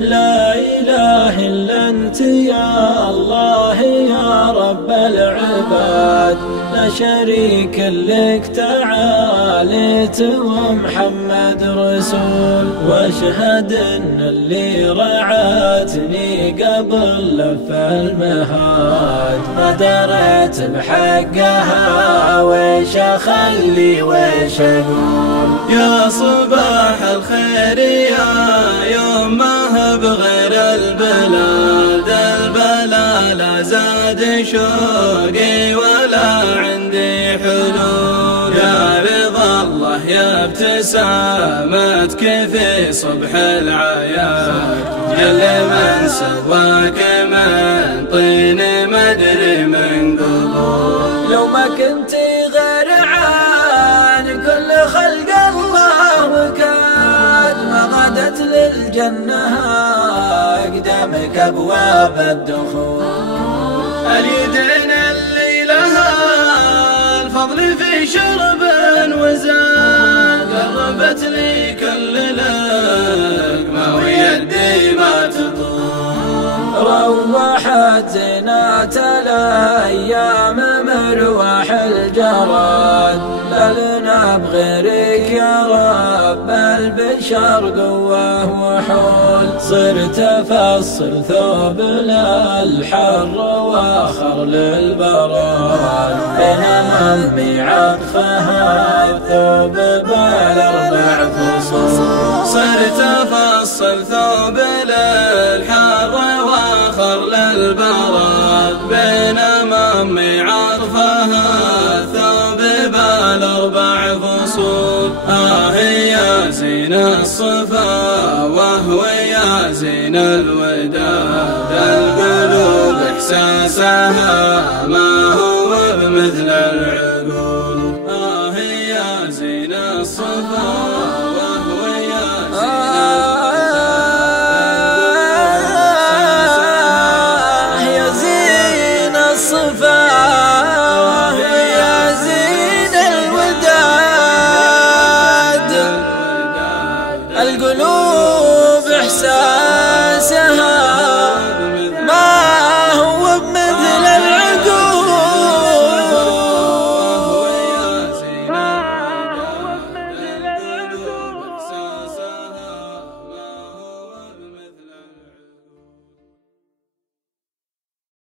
لا إله إلا أنت يا الله يا رب العباد، لا شريك لك تعاليت ومحمد رسول. واشهد ان اللي رعتني قبل لف المهاد ما دريت بحقها ويش اخلي ويش اقول. يا صباح الخير يا يوم ما هو بغير البلاد، البلا لا زاد شوقي ولا عندي حلول. يا رضا الله يا ابتسامتك في صبح العياد، جل من سواك من طين مدري من قبول. لو ما كنت غير عن كل خلق الله وكاد ما غدت للجنة أقدامك أبواب الدخول. اليدين اللي لها الفضل في شرب وزاد، قربت لي كل لقمة ويدي ما تطول. روحت زينات الأيام مروح الجراد، لنا بغيرك يا رب البشر قوة وحول. صرت أفصل ثوب للحر واخر للبراد، بينما أمي عطفها الثوب بالأربع فصول. صرت أفصل ثوب للحر واخر للبراد، بينما أمي عطفها ثوب بالأربع فصول. يا زين الصفا وهو يا زين الوداد، القلوب إحساسها ما هو بمثل العيون.